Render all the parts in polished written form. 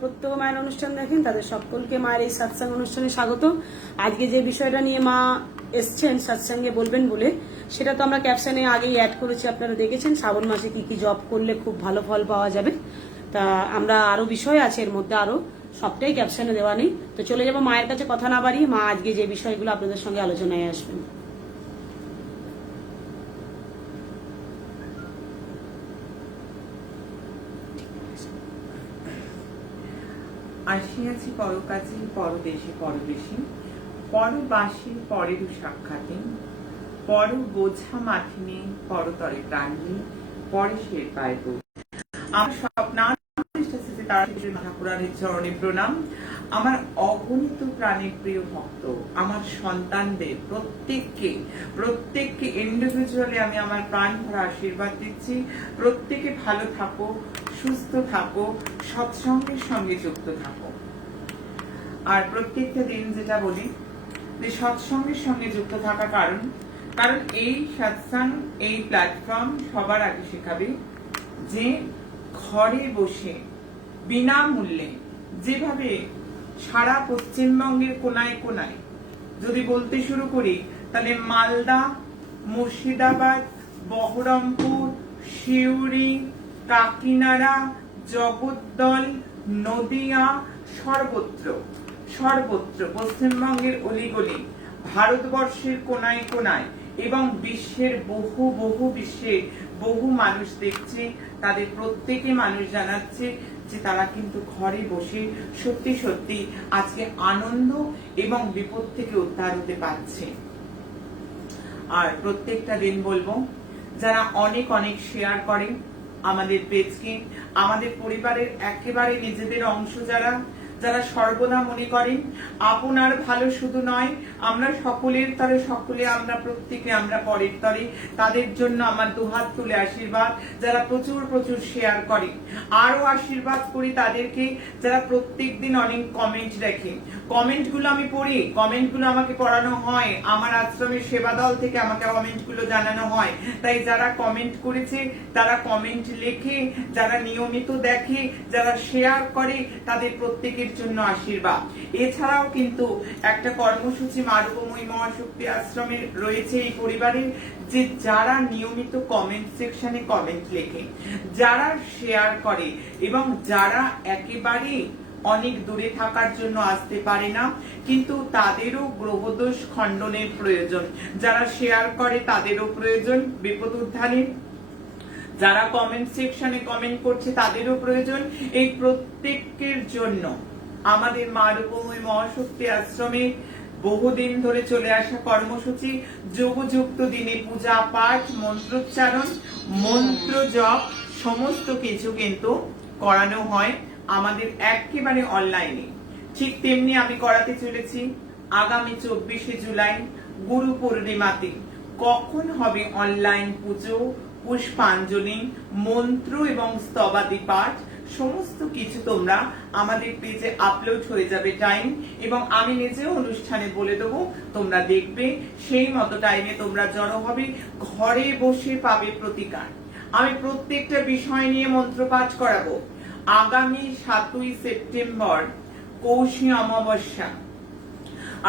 প্রত্যেক মায়ের অনুষ্ঠান দেখেন তাদের সকলকে মায়ের এই সৎসঙ্গ অনুষ্ঠানে স্বাগত। আজকে যে বিষয়টা নিয়ে মা এসছেন সৎসঙ্গে বলবেন বলে, সেটা তো আমরা ক্যাপশনে আগেই অ্যাড করেছি, আপনারা দেখেছেন শ্রাবণ মাসে কি কি জব করলে খুব ভালো ফল পাওয়া যাবে। তা আমরা আরো বিষয় আছে এর মধ্যে, আরো সবটাই ক্যাপশনে দেওয়া নেই। তো চলে যাবো মায়ের কাছে, কথা না বাড়িয়ে মা আজকে যে বিষয়গুলো আপনাদের সঙ্গে আলোচনায় আসবেন। আসিয়াছি পরকাছে পরদেশে পরবেশী, পরবাসী পরেরু সাক্ষাতে, পর বোঝা মাথিনে পরতরে প্রাণী, পরে সে পায় বই। আমার ঠাকুরানের চরণে প্রণাম। আমার অগণিত প্রাণের প্রিয় ভক্ত, আমার সন্তানদের প্রত্যেককে ইন্ডিভিজুয়ালি আমি আমার প্রাণ ভরা আশীর্বাদ দিচ্ছি। প্রত্যেকে ভালো থাকো, সুস্থ থাকো, সৎসঙ্গের সঙ্গে যুক্ত থাকো। আর প্রত্যেকটা দিন যেটা বলি যে সৎসঙ্গের সঙ্গে যুক্ত থাকা, কারণ এই সৎসঙ্গ, এই প্ল্যাটফর্ম সবার আগে শেখাবে যে ঘরে বসে বিনামূল্যে, যেভাবে সারা পশ্চিমবঙ্গের কোনায় কোনায় যদি বলতে শুরু করি তাহলে মালদা, মুর্শিদাবাদ, বহরমপুর, সিউড়ি, কাকিনাড়া, জগদ্দল, নদিয়া, সর্বত্র পশ্চিমবঙ্গের অলিগলি, ভারতবর্ষের কোনায় কোনায় এবং বিশ্বের বহু মানুষ দেখছে। তাদের প্রত্যেকে মানুষ জানাচ্ছে যে তারা কিন্তু ঘরে বসে সত্যি আজকে আনন্দ এবং বিপদ থেকে উদ্ধার হতে পারছে। আর প্রত্যেকটা দিন বলবো, যারা অনেক শেয়ার করেন আমাদের পেজকে, আমাদের পরিবারের একেবারে নিজেদের অংশ, যারা সর্বদা মনে করেন আপনার ভালো শুধু নয়, আমরা সকলের তরে সকলে, আমরা প্রত্যেকে আমরা পরের তরে, তাদের জন্য আমার দুহাত তুলে আশীর্বাদ। যারা প্রচুর শেয়ার করে, আরো আশীর্বাদ করি তাদেরকে যারা প্রত্যেক দিন অনেক কমেন্ট লেখেন। কমেন্টগুলো আমি পড়ি, কমেন্টগুলো আমাকে পড়ানো হয়, আমার আশ্রমের সেবা দল থেকে আমাকে কমেন্টগুলো জানানো হয়। তাই যারা কমেন্ট করেছে, তারা কমেন্ট লেখে, যারা নিয়মিত দেখে, যারা শেয়ার করে, তাদের প্রত্যেকের জন্য আশীর্বাদ। এছাড়াও কিন্তু একটা কর্মসূচি মা রূপময়ী মহাশক্তি আশ্রমের রয়েছে এই পরিবারে, যে যারা নিয়মিত কমেন্ট সেকশনে কমেন্ট লেখে, যারা শেয়ার করে এবং যারা একেবারে অনেক দূরে থাকার জন্য আসতে পারে না, কিন্তু তাদেরও গ্রহদোষ খণ্ডনের প্রয়োজন, যারা শেয়ার করে তাদেরও প্রয়োজন বিপদ উদ্ধারে, যারা কমেন্ট সেকশনে কমেন্ট করছে তাদেরও প্রয়োজন। এই প্রত্যেকের জন্য আমাদের মা রূপময়ী মহাশক্তি আশ্রমে বহুদিন ধরে চলে আসা কর্মসূচি, যোগযুক্ত দিনে পূজা পাঠ, মন্ত্রোচ্চারণ, মন্ত্র জপ সমস্ত কিছু কিন্তু করানো হয় আমাদের একেবারে অনলাইনে। ঠিক তেমনি আমি করাতে চলেছি আগামী 24শে জুলাই গুরু পূর্ণিমাতে। কখন হবে অনলাইন পুজো, পুষ্পাঞ্জলি, মন্ত্র এবং স্তবাদি পাঠ, সমস্ত কিছু তোমরা আমাদের পেজে আপলোড হয়ে যাবে টাইম, এবং আমি নিজেও অনুষ্ঠানে বলে দেবো, তোমরা দেখবে, সেই মতো টাইমে তোমরা জড়ো হবে, ঘরে বসে পাবে প্রতিকার। আমি প্রত্যেকটা বিষয় নিয়ে মন্ত্র পাঠ করাবো। আগামী 7ই সেপ্টেম্বর কৌশী অমাবস্যা,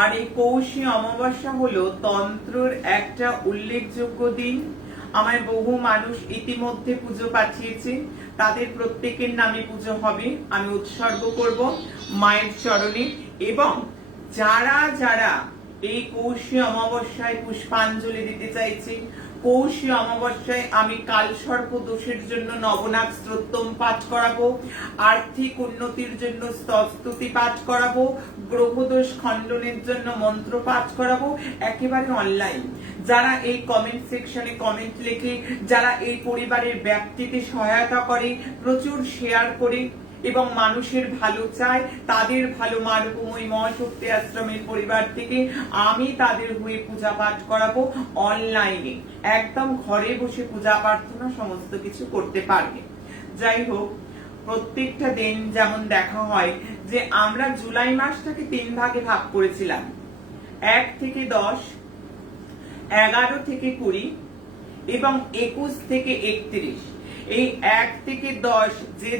আর এই কৌশী অমাবস্যা হলো তন্ত্রের একটা উল্লেখযোগ্য দিন। আমায় বহু মানুষ ইতিমধ্যে পুজো পাঠিয়েছে, তাদের প্রত্যেকের নামে পুজো হবে, আমি উৎসর্গ করব মায়ের চরণে। এবং যারা এই কৌশী অমাবস্যায় পুষ্পাঞ্জলি দিতে চাইছে, কৌশী অমাবস্যায় আমি কালসর্প দোষের জন্য নবনাগ স্তোত্রম পাঠ করাবো, আর্থিক উন্নতির জন্য স্তবস্তুতি পাঠ করাবো, গ্রহদোষ খণ্ডনের জন্য মন্ত্র পাঠ করাবো, একেবারে অনলাইন। যারা এই কমেন্ট সেকশনে কমেন্ট লেখে, যারা এই পরিবারের ব্যক্তিতে সহায়তা করে, প্রচুর শেয়ার করে এবং মানুষের ভালো চায়, তাদের ভালো মা রূপময়ী মহাশক্তি আশ্রমের পরিবার থেকে আমি তাদের হয়ে পূজা পাঠ করাবো অনলাইনে। একদম ঘরে বসে পূজা প্রার্থনা সমস্ত কিছু করতে পারবে। যাই হোক, প্রত্যেকটা দিন যেমন দেখা হয় যে আমরা জুলাই মাসটাকে 3 ভাগে ভাগ করেছিলাম, 1 থেকে 10, 11 থেকে 20 এবং 21 থেকে 31। এই 1 থেকে 10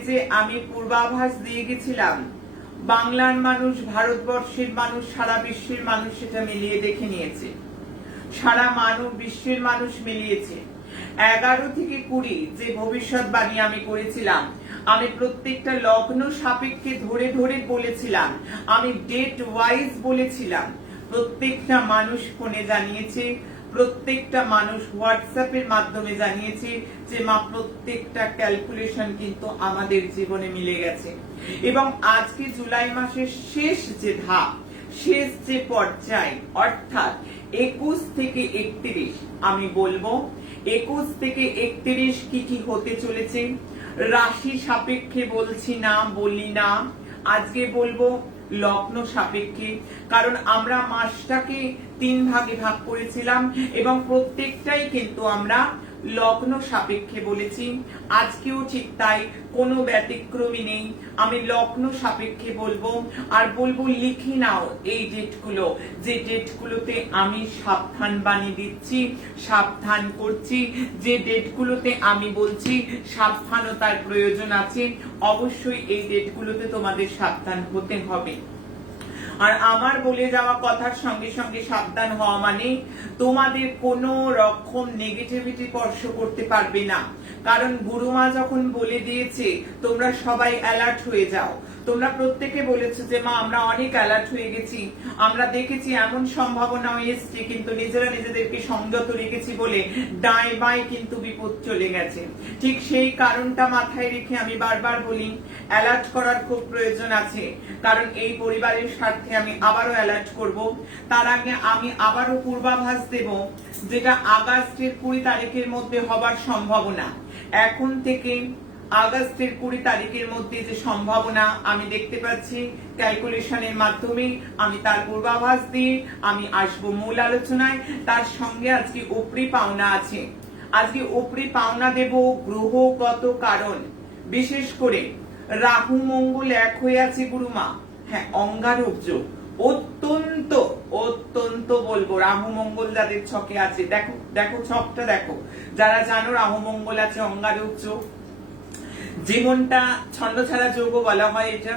যে আমি পূর্বাভাস দিয়ে গেছিলাম, বাংলার মানুষ, ভারতবর্ষের মানুষ, সারা বিশ্বের মানুষ সেটা মিলিয়ে দেখে নিয়েছে। সারা বিশ্বের মানুষ মিলিয়েছে। 11 থেকে 20 যে ভবিষ্যৎবাণী আমি করেছিলাম, আমি প্রত্যেকটা লগ্ন সাপেক্ষে ধরে ধরে বলেছিলাম, আমি ডেট ওয়াইজ বলেছিলাম। প্রত্যেকটা মানুষ ফোনে জানিয়েছে, প্রত্যেকটা মানুষ হোয়াটসঅ্যাপের মাধ্যমে জানিয়েছে যে মা প্রত্যেকটা ক্যালকুলেশন কিন্তু আমাদের জীবনে মিলে গেছে। এবং আজকে জুলাই মাসের শেষ যে ধাপ, শেষ যে পর্যায়, অর্থাৎ 21 থেকে 31, আমি বলবো 21 থেকে 31 কি হতে চলেছে রাশি সাপেক্ষে বলছি না, বলি না, আজকে বলবো লগ্ন সাপেক্ষে। কারণ আমরা মাসটাকে 3 ভাগে ভাগ করেছিলাম এবং প্রত্যেকটাই কিন্তু আমরা লগ্ন সাপেক্ষে বলেছি। আজকেও ঠিক তাই, কোনো ব্যতিক্রমী নেই। আমি লগ্ন সাপেক্ষে বলবো, আর বলবো লিখে নাও এই ডেটগুলো, যে ডেটগুলোতে আমি সাবধান বাণী দিচ্ছি, সাবধান করছি, যে ডেটগুলোতে আমি বলছি সাবধানতার প্রয়োজন আছে, অবশ্যই এই ডেটগুলোতে তোমাদের সাবধান হতে হবে। আর আমার বলে যাওয়া কথার সঙ্গে সঙ্গে সাবধান হওয়া মানে তোমাদের কোনো রকম নেগেটিভিটি স্পর্শ করতে পারবে না। কারণ গুরুমা যখন বলে দিয়েছে তোমরা সবাই অ্যালার্ট হয়ে যাও। তোমরা প্রত্যেকে বলেছো যে মা আমরা অনেক অ্যালার্ট হয়ে গেছি, আমরা দেখেছি এমন সম্ভাবনা এসছে, কিন্তু নিজেরা নিজেদেরকে সংযত রেখেছি বলে ডায় বাই কিন্তু বিপদ চলে গেছে। ঠিক সেই কারণটা মাথায় রেখে আমি বারবার বলি অ্যালার্ট করার খুব প্রয়োজন আছে। কারণ এই পরিবারের স্বার্থে আমি আবারও অ্যালার্ট করব। তার আগে আমি আবারও পূর্বাভাস দেব, যেটা আগস্টের 20 তারিখের মধ্যে হবার সম্ভাবনা। এখন থেকে আগস্টের 20 তারিখের মধ্যে যে সম্ভাবনা আমি দেখতে পাচ্ছি ক্যালকুলেশনের মাধ্যমে, আমি তার পূর্বাভাস দিয়ে আমি আসব মূল আলোচনায়। তার সঙ্গে আজকে উপরি পাওনা আছে। আজকে উপরি পাওনা দেব গ্রহগত কারণ, বিশেষ করে রাহু মঙ্গল এক হয়ে আছে গুরুমা। হ্যাঁ, অঙ্গারক যোগ অত্যন্ত অত্যন্ত বলবো। রাহু মঙ্গল যাদের ছকে আছে, দেখো দেখো ছকটা দেখো, যারা জানো রাহু মঙ্গল আছে অঙ্গারক যোগ। জীবনটা ছন্নছাড়া যোগও বলা হয় এটা।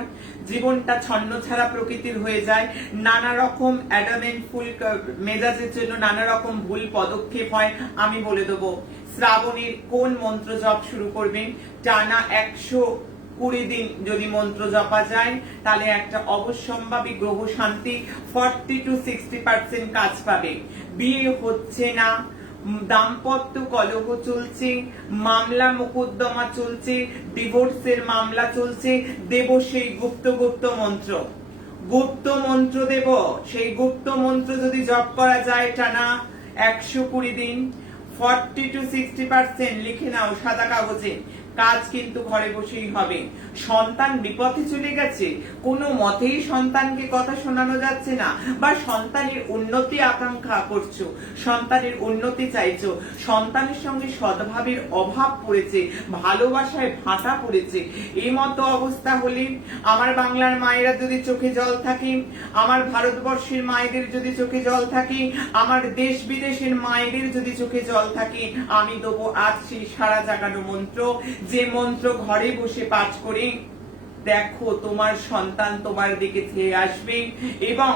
জীবনটা ছন্নছাড়া প্রকৃতির হয়ে যায়। নানা রকম অ্যাডামেন্টফুল মেজাজের জন্য নানা রকম ভুল পদক্ষেপ হয়। আমি বলে দেবো শ্রাবণের কোন মন্ত্র জপ শুরু করবেন। টানা 120 দিন যদি মন্ত্র জপা যায় তাহলে একটা অবশ্যম্ভাবী গ্রহ শান্তি 40 to 60% কাজ পাবে। বিয়ে হচ্ছে না, দাম্পত্য কলহ চলছে, মামলা মোকদ্দমা চলছে, ডিভোর্সের মামলা চলছে, দেব সেই গুপ্ত মন্ত্র। গুপ্ত মন্ত্র দেব। সেই গুপ্ত মন্ত্র যদি জপ করা যায় টানা 120 দিন, 40 to 60% লিখে নাও সাদা কাগজে, কাজ কিন্তু ঘরে বসেই হবে। সন্তান বিপথে চলে গেছে, কোনো মতেই সন্তানকে কথা শোনানো যাচ্ছে না, বা সন্তানের উন্নতি আকাঙ্ক্ষা করছো, সন্তানের উন্নতি চাইছো, সন্তানের সঙ্গে সদ্ভাবের অভাব পড়েছে, ভালোবাসায় ভাটা পড়েছে, এই মতো অবস্থা হলে আমার বাংলার মায়েরা যদি চোখে জল থাকে, আমার ভারতবর্ষের মায়েদের যদি চোখে জল থাকে, আমার দেশ বিদেশের মায়েদের যদি চোখে জল থাকে, আমি দেবো আজ সেই সারা জাগানো মন্ত্র, যে মন্ত্র ঘরে বসে পাঠ করে দেখো তোমার সন্তান তোমার দিকে ধেয়ে আসবে এবং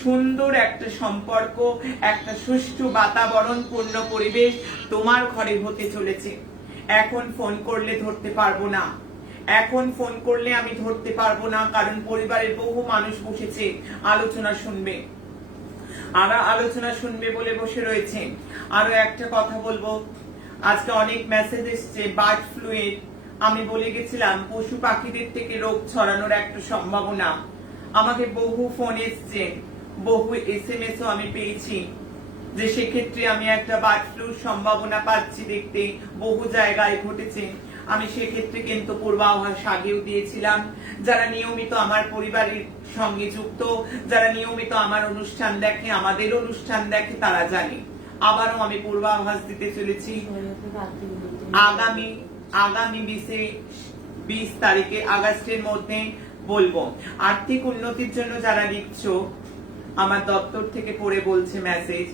সুন্দর একটা সম্পর্ক, একটা সুষ্ঠু বাতাবরণ পূর্ণ পরিবেশ তোমার ঘরে হতে চলেছে। এখন ফোন করলে ধরতে পারবো না, এখন ফোন করলে আমি ধরতে পারবো না, কারণ পরিবারের বহু মানুষ বসেছে আলোচনা শুনবে, আলোচনা শুনবে বলে বসে রয়েছে। আরো একটা কথা বলবো, আজকে অনেক মেসেজ এসছে বার্ড ফ্লু এর। আমি বলে গেছিলাম পশু পাখিদের থেকে রোগ ছড়ানোর একটা সম্ভাবনা। আমাকে বহু ফোন এসছে, বহু SMS ও আমি পেয়েছি যে সেক্ষেত্রে আমি একটা বার্ড ফ্লুর সম্ভাবনা পাচ্ছি দেখতে, বহু জায়গায় ঘটেছে। আমি সেক্ষেত্রে কিন্তু পূর্বাভাস আগেও দিয়েছিলাম। যারা নিয়মিত আমার পরিবারের সঙ্গে যুক্ত, যারা নিয়মিত আমার অনুষ্ঠান দেখে, আমাদের অনুষ্ঠান দেখে, তারা জানে। আবারও আমি পূর্বাভাস দিতে চলেছি আগামী 20 তারিখে আগস্টের মধ্যে বলবো। আর্থিক উন্নতির জন্য যারা লিখছো, আমার দপ্তর থেকে পড়ে বলছে মেসেজ,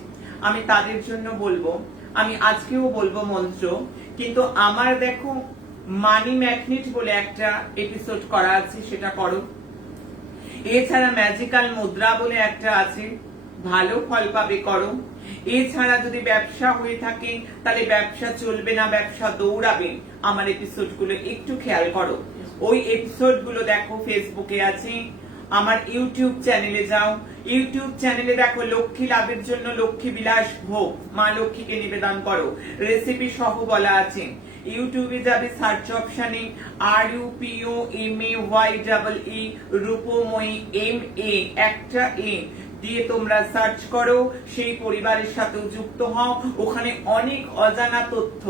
আমি তাদের জন্য বলবো আমি আজকেও বলবো মন্ত্র, কিন্তু আমার দেখো মানি ম্যাগনেট বলে একটা এপিসোড করা আছে, সেটা করো। এছাড়া ম্যাজিক্যাল মুদ্রা বলে একটা আছে, ভালো ফল পাবে, করো। এছাড়া যদি ব্যবসা হয়ে থাকে তাহলে ব্যবসা চলবে না, ব্যবসা দৌড়াবে, আমার এপিসোড গুলো একটু খেয়াল করো। ওই এপিসোড গুলো দেখো, ফেসবুকে আছে, আমার ইউটিউব চ্যানেলে যাও, ইউটিউব চ্যানেলে দেখো লক্ষ্মী লাভের জন্য লক্ষ্মী বিলাস ভোগ, মা লক্ষ্মীকে নিবেদন করো, রেসিপি সহ বলা আছে। ইউটিউবে যাবে, সার্চ অপশনে RUPOMAYEE রূপময়ী MA একটা এ দিয়ে তোমরা সার্চ করো, সেই পরিবারের সাথে যুক্ত হও। ওখানে অনেক অজানা তথ্য,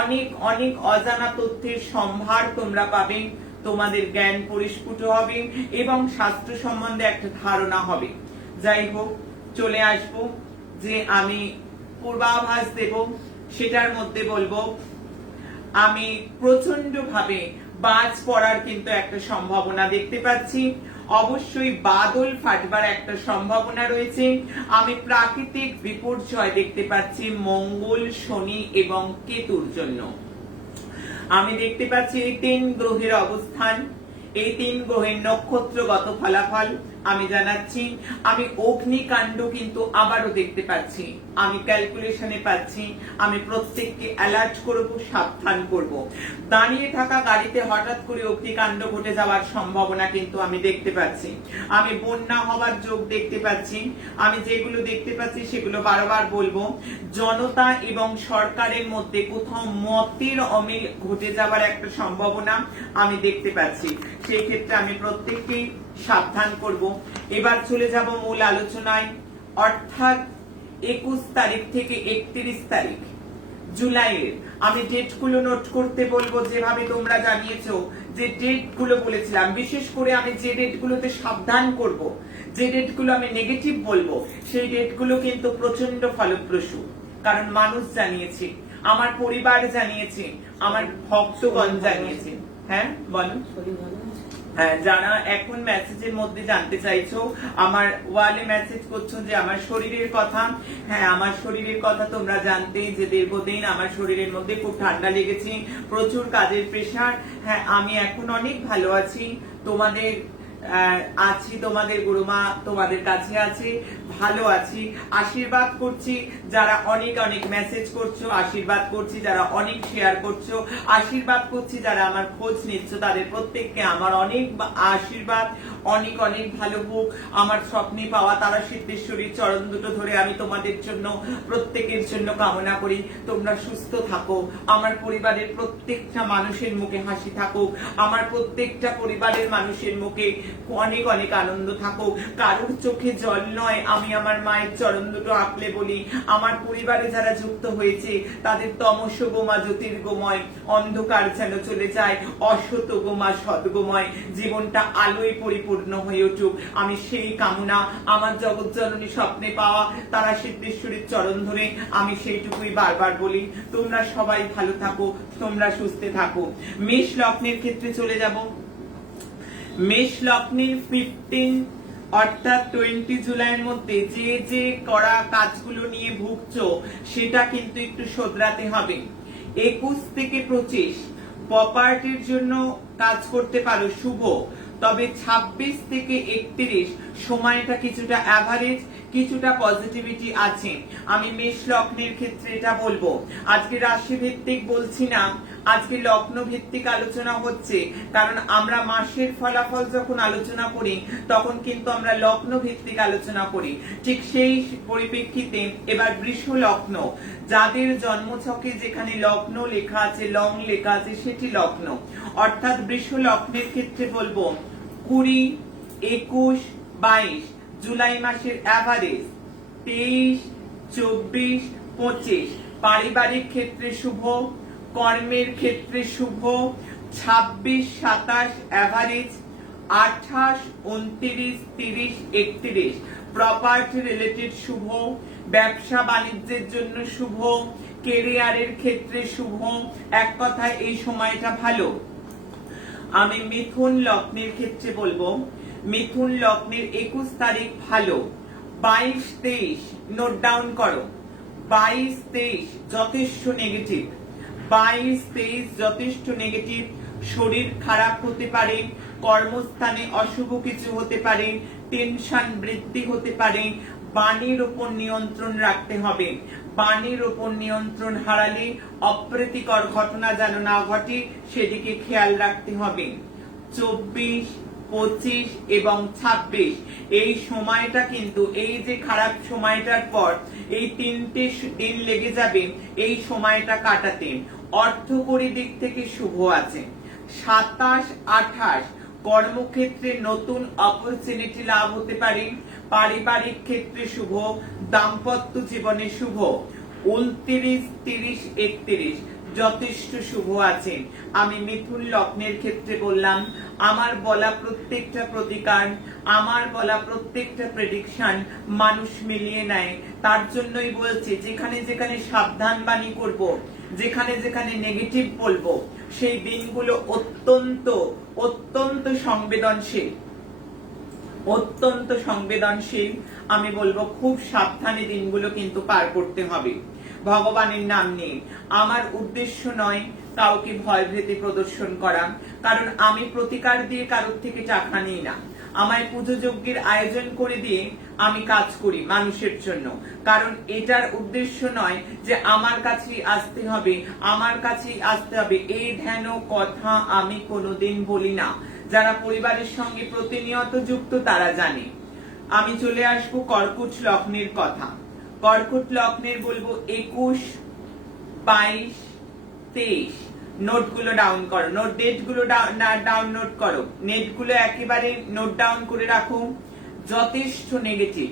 অনেক অনেক অজানা তথ্যের সম্ভার তোমরা পাবে, তোমাদের জ্ঞান পরিস্ফুট হবে এবং শাস্ত্র সম্বন্ধে একটা ধারণা হবে। যাই হোক, চলে আসব যে আমি পূর্বাভাস দেব, সেটার মধ্যে বলবো আমি প্রচন্ড ভাবে বাজ পড়ার কিন্তু একটা সম্ভাবনা দেখতে পাচ্ছি, অবশ্যই বাদল ফাটবার একটা সম্ভাবনা রয়েছে। আমি প্রাকৃতিক বিপর্যয় দেখতে পাচ্ছি মঙ্গল, শনি এবং কেতুর জন্য। আমি দেখতে পাচ্ছি এই 3 গ্রহের অবস্থান, এই 3 গ্রহের নক্ষত্রগত ফলাফল আমি জানাচ্ছি। আমি অগ্নিকাণ্ড কিন্তু আবারও দেখতে পাচ্ছি, আমি ক্যালকুলেশনে পাচ্ছি। আমি প্রত্যেককে অ্যালার্ট করব, সাবধান করব। দাঁড়িয়ে থাকা গাড়িতে হঠাৎ করে অগ্নিকাণ্ড ঘটে যাওয়ার সম্ভাবনা কিন্তু আমি দেখতে পাচ্ছি। আমি বন্যা হওয়ার যোগ দেখতে পাচ্ছি। আমি যেগুলো দেখতে পাচ্ছি সেগুলো বারবার বলবো। জনতা এবং সরকারের মধ্যে কোথাও মতের অমিল ঘটে যাওয়ার একটা সম্ভাবনা আমি দেখতে পাচ্ছি। সেই ক্ষেত্রে আমি প্রত্যেককেই সাবধান করব। এবার চলে যাব মূল আলোচনায়, অর্থাৎ 21 তারিখ থেকে 31 তারিখ জুলাইয়ের আমি ডেটগুলো নোট করতে বলবো, যেভাবে তোমরা জানিয়েছো যে ডেটগুলো বলেছিলাম। বিশেষ করে আমি যে ডেটগুলোতে সাবধান করব, যে ডেটগুলো আমি নেগেটিভ বলবো, সেই ডেটগুলো কিন্তু প্রচন্ড ফলপ্রসূ। কারণ মানুষ জানিয়েছে, আমার পরিবার জানিয়েছে, আমার ভক্তগণ জানিয়েছে। হ্যাঁ বলো। হ্যাঁ, যারা এখন মেসেজের মধ্যে জানতে চাইছো, আমার ওয়ালে মেসেজ করছো যে আমার শরীরের কথা, হ্যাঁ আমার শরীরের কথা তোমরা জানতেই যে দীর্ঘদিন আমার শরীরের মধ্যে খুব ঠান্ডা লেগেছে, প্রচুর কাজের প্রেসার। হ্যাঁ, আমি এখন অনেক ভালো আছি, তোমাদের আছি, তোমাদের গুরুমা তোমাদের কাছে আছে, ভালো আছি, আশীর্বাদ করছি। যারা অনেক অনেক মেসেজ করছো আশীর্বাদ করছি, যারা অনেক শেয়ার করছো আশীর্বাদ করছি, যারা আমার খোঁজ নিচ্ছ তাদের প্রত্যেককে আমার অনেক আশীর্বাদ, অনেক অনেক ভালো হোক। আমার স্বপ্নে পাওয়া তারা সিদ্ধেশ্বরীর চরণ দুটো ধরে আমি তোমাদের জন্য, প্রত্যেকের জন্য কামনা করি তোমরা সুস্থ থাকো, আমার পরিবারের প্রত্যেকটা মানুষের মুখে হাসি থাকুক, আমার প্রত্যেকটা পরিবারের মানুষের মুখে অনেক অনেক আনন্দ থাকুক। কারোর চোখে জল নয়, আমি আমার মায়ের চরণ দুটো আঁকলে বলি আমার পরিবারে যারা যুক্ত হয়েছে তাদের তমসগোমা জ্যোতির্গময় অন্ধকার যেন চলে যায়, অসতগোমা সদ্গময় জীবনটা আলোয় পরিপূর্ণ হয়ে উঠুক। আমি সেই কামনা, আমার জগৎ জননী স্বপ্নে পাওয়া তারা সিদ্ধেশ্বরীর চরণ ধরে আমি সেইটুকুই বারবার বলি। তোমরা সবাই ভালো থাকো, তোমরা সুস্থ থাকো। মেষ লগ্নের ক্ষেত্রে চলে যাব। মেষ লগ্নের 15 অর্থাৎ 20 জুলাইয়ের মধ্যে যে যে করা কাজগুলো নিয়ে ভুগছো সেটা কিন্তু একটু শোধরাতে হবে। 21 থেকে 25 প্রপার্টির জন্য কাজ করতে পারো, শুভ। তবে 26 থেকে 31 সময়টা কিছুটা অ্যাভারেজ, কিছুটা পজিটিভিটি আছে। আমি মেষ লগ্নের ক্ষেত্রে এটা বলবো। আজকে রাশি ভিত্তিক বলছি না, আজকে লগ্ন ভিত্তিক আলোচনা হচ্ছে, কারণ আমরা মাসের ফলাফল যখন আলোচনা করি তখন কিন্তু আমরা লগ্ন ভিত্তিক আলোচনা করি। ঠিক সেই পরিপ্রেক্ষিতে এবার বৃষ লগ্ন, যাদের জন্মছকে যেখানে লগ্ন লেখা আছে, লং লেখা আছে, সেটি লগ্ন। অর্থাৎ বৃষ লগ্নের ক্ষেত্রে বলবো 20, 21, 22 জুলাই মাসের অ্যাভারেজ, 23, 24, 25 পারিবারিক ক্ষেত্রে শুভ, কর্মের ক্ষেত্রে শুভ, 26, 27 অ্যাভারেজ, 28, 29, 30, 31 প্রপার্টি রিলেটেড শুভ, ব্যবসা বাণিজ্যের জন্য শুভ, কেরিয়ারের ক্ষেত্রে শুভ। এক কথায় এই সময়টা ভালো। আমি মিথুন লগ্নের ক্ষেত্রে বলবো, মিথুন লগ্নের 21 তারিখ ভালো, 22, 23 নোট ডাউন করো, 22-23 যথেষ্ট নেগেটিভ, 22-23 যথেষ্ট নেগেটিভ। শরীর খারাপ হতে পারে, কর্মস্থানে অশুভ কিছু হতে পারে, টেনশন বৃদ্ধি হতে পারে। বাণীর উপর নিয়ন্ত্রণ রাখতে হবে। বাণীর উপর নিয়ন্ত্রণ হারালে অপ্রীতিকর ঘটনা যেন না ঘটে সেদিকে খেয়াল রাখতে হবে। 24, 25 এবং 26 এই সময়টা কিন্তু, এই যে খারাপ সময়টার পর এই 3টে দিন লেগে যাবে এই সময়টা কাটাতে। অর্থকরী দিক থেকে শুভ আছে। 27, 28 কর্মক্ষেত্রে নতুন অপরচুনিটি লাভ হতে পারে। পারিবারিক ক্ষেত্রে শুভ, দাম্পত্য জীবনে শুভ। 29, 30, 31 যথেষ্ট শুভ আছে। আমি মিথুন লগ্নের ক্ষেত্রে বললাম, আমার বলা প্রত্যেকটা প্রতিকার, আমার বলা প্রত্যেকটা প্রেডিকশন মানুষ মিলিয়ে নেয়। তার জন্যই বলছি, যেখানে যেখানে সাবধান বাণী করব, যেখানে যেখানে নেগেটিভ বলবো, সেই দিনগুলো অত্যন্ত অত্যন্ত সংবেদনশীল, অত্যন্ত সংবেদনশীল। আমি বলবো খুব সাবধানে দিনগুলো কিন্তু পার করতে হবে। ভগবানের নাম নিয়ে আমার উদ্দেশ্য নয় কাউকে ভয়ভীতি প্রদর্শন করা, কারণ আমি প্রতিকার দিয়ে কারোর থেকে টাকা নিই না। আমায় পুজো যজ্ঞের আয়োজন করে দিয়ে আমি কাজ করি মানুষের জন্য, কারণ এটার উদ্দেশ্য নয় যে আমার কাছেই আসতে হবে, আমার কাছেই আসতে হবে এই ধ্যান কথা আমি কোনোদিন বলি না। যারা পরিবারের সঙ্গে প্রতিনিয়ত যুক্ত তারা জানে। আমি চলে আসবো কর্কট লগ্নের কথা। কর্কট লগ্নের বলবো 21, 22, 23 নোটগুলো ডাউন করো, ডেটগুলো ডাউনলোড করো, নেটগুলো একেবারে নোট ডাউন করে রাখো। যথেষ্ট নেগেটিভ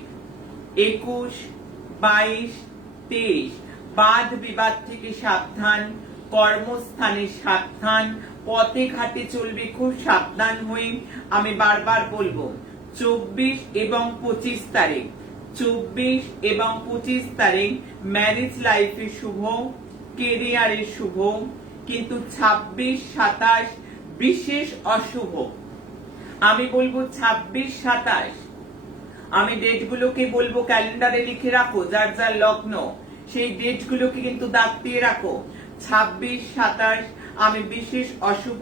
21, 22, 23 বাদ বিবাদ থেকে সাবধান, কর্মস্থানে সাবধান, পথে ঘাটে চলবে খুব সাবধান হয়ে। আমি বারবার বলবো 24 এবং 25 তারিখ, 24 এবং 25 তারিখ ম্যারেজ লাইফে শুভ, কেরিয়ারে শুভ, কিন্তু 26, 27 বিশেষ অশুভ। আমি বলবো 26, 27 আমি ডেটগুলোকে বলবো ক্যালেন্ডারে লিখে রাখো, যার যার লগ্ন সেই ডেটগুলোকে কিন্তু দাগ দিয়ে রাখো। 26, 27 আমি বিশেষ অশুভ।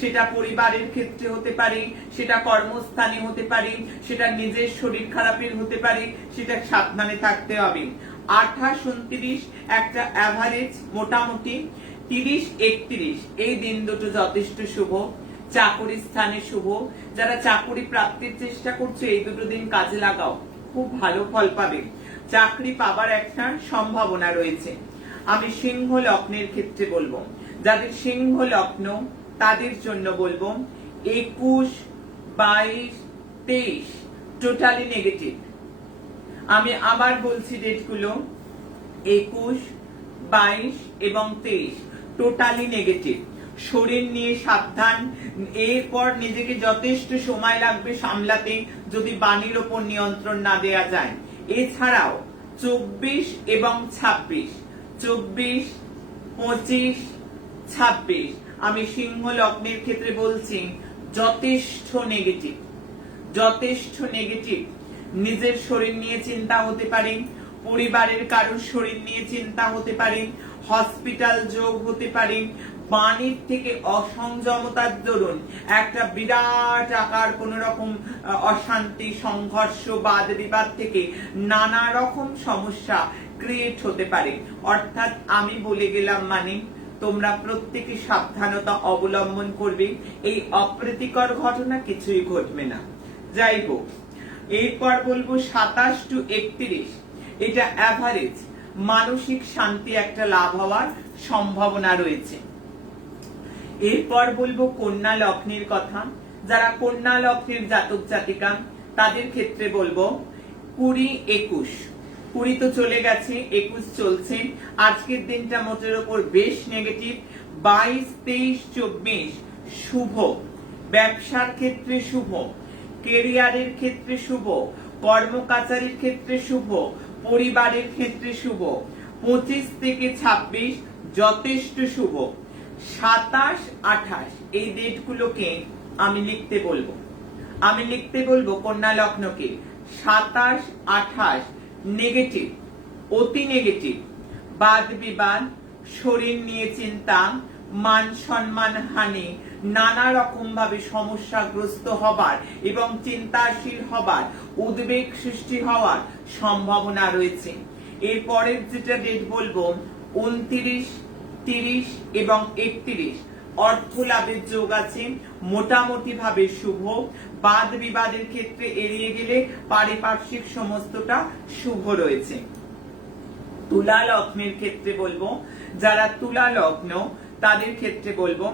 সেটা পরিবারের ক্ষেত্রে হতে পারে, সেটা কর্মস্থানে হতে পারে, সেটা নিজের শরীর খারাপের হতে পারে, সেটা সাবধানে থাকতে হবে। 28, 29 একটা অ্যাভারেজ মোটামুটি। 30, 31 এই দিন দুটো যথেষ্ট শুভ। চাকরি স্থানে শুভ। যারা চাকরি প্রাপ্তির চেষ্টা করছে এই দুটো দিন কাজে লাগাও, খুব ভালো ফল পাবে, চাকরি পাবার একটা সম্ভাবনা রয়েছে। আমি সিংহ লগ্নের ক্ষেত্রে বলবো, যাদের সিংহ লগ্ন তাদের জন্য বলবো 21, 22, 23 টোটালি নেগেটিভ। আমি আবার বলছি ডেটগুলো 21, 22 এবং 23 টোটালি নেগেটিভ। শরীর নিয়ে সাবধান। এরপর নিজেকে যথেষ্ট সময় লাগবে সামলাতে যদি বাণীর ওপর নিয়ন্ত্রণ না দেয়া যায়। এছাড়াও 24 এবং 26, 24, 25, 26 আমি সিংহ লগ্নের ক্ষেত্রে বলছি যথেষ্ট নেগেটিভ, যথেষ্ট নেগেটিভ। নিজের শরীর নিয়ে চিন্তা হতে পারে, পরিবারের কারোর শরীর নিয়ে চিন্তা হতে পারে, হসপিটাল যোগ হতে পারে, বাণীর থেকে অসংযমতার দরুন একটা বিরাট আকার কোন রকম অশান্তি, সংঘর্ষ, বাদ বিবাদ থেকে নানা রকম সমস্যা ক্রিয়েট হতে পারে। অর্থাৎ আমি বলে গেলাম মানে তোমরা প্রত্যেকে সাবধানতা অবলম্বন করবে, এই অপ্রীতিকর ঘটনা কিছুই ঘটবে না। যাই হোক, এরপর বলবো 27 to 31 এটা অ্যাভারেজ। মানসিক শান্তি একটা লাভ হওয়ার সম্ভাবনা রয়েছে। এরপর বলবো কন্যা লগ্নের কথা। যারা কন্যা লগ্নের জাতক জাতিকা তাদের ক্ষেত্রে বলবো 20, 21 20 তো চলে গেছে, 21 চলছে। আজকের দিনটা মোটের উপর বেশ নেগেটিভ। 22, 23, 24 শুভ। ব্যবসার ক্ষেত্রে শুভ, কেরিয়ারের ক্ষেত্রে শুভ, কর্মকাচারীর ক্ষেত্রে শুভ, পরিবারের ক্ষেত্রে শুভ। 25 থেকে 26 যথেষ্ট শুভ। 27, 28 এই ডেটগুলোকে আমি লিখতে বলবো কন্যা লগ্নকে। 27, 28 নেগেটিভ, অতি নেগেটিভ। বাদ বিবাদ, শরীর নিয়ে চিন্তা, মান সম্মান হানি, নানা রকম ভাবে সমস্যাগ্রস্ত হবার এবং চিন্তাশীল হবার, উদ্বেগ সৃষ্টি হওয়ার সম্ভাবনা রয়েছে। এরপরের যেটা ডেট বলবো 29, 30 এবং 31 অর্থ লাভের যোগ আছে, মোটামুটি ভাবে শুভ। বাদ বিবাদের ক্ষেত্রে এড়িয়ে গেলে পারিপার্শ্বিক সমস্তটা শুভ রয়েছে। তুলা লগ্নের ক্ষেত্রে বলবো, যারা তুলা লগ্ন তাদের ক্ষেত্রে বলবো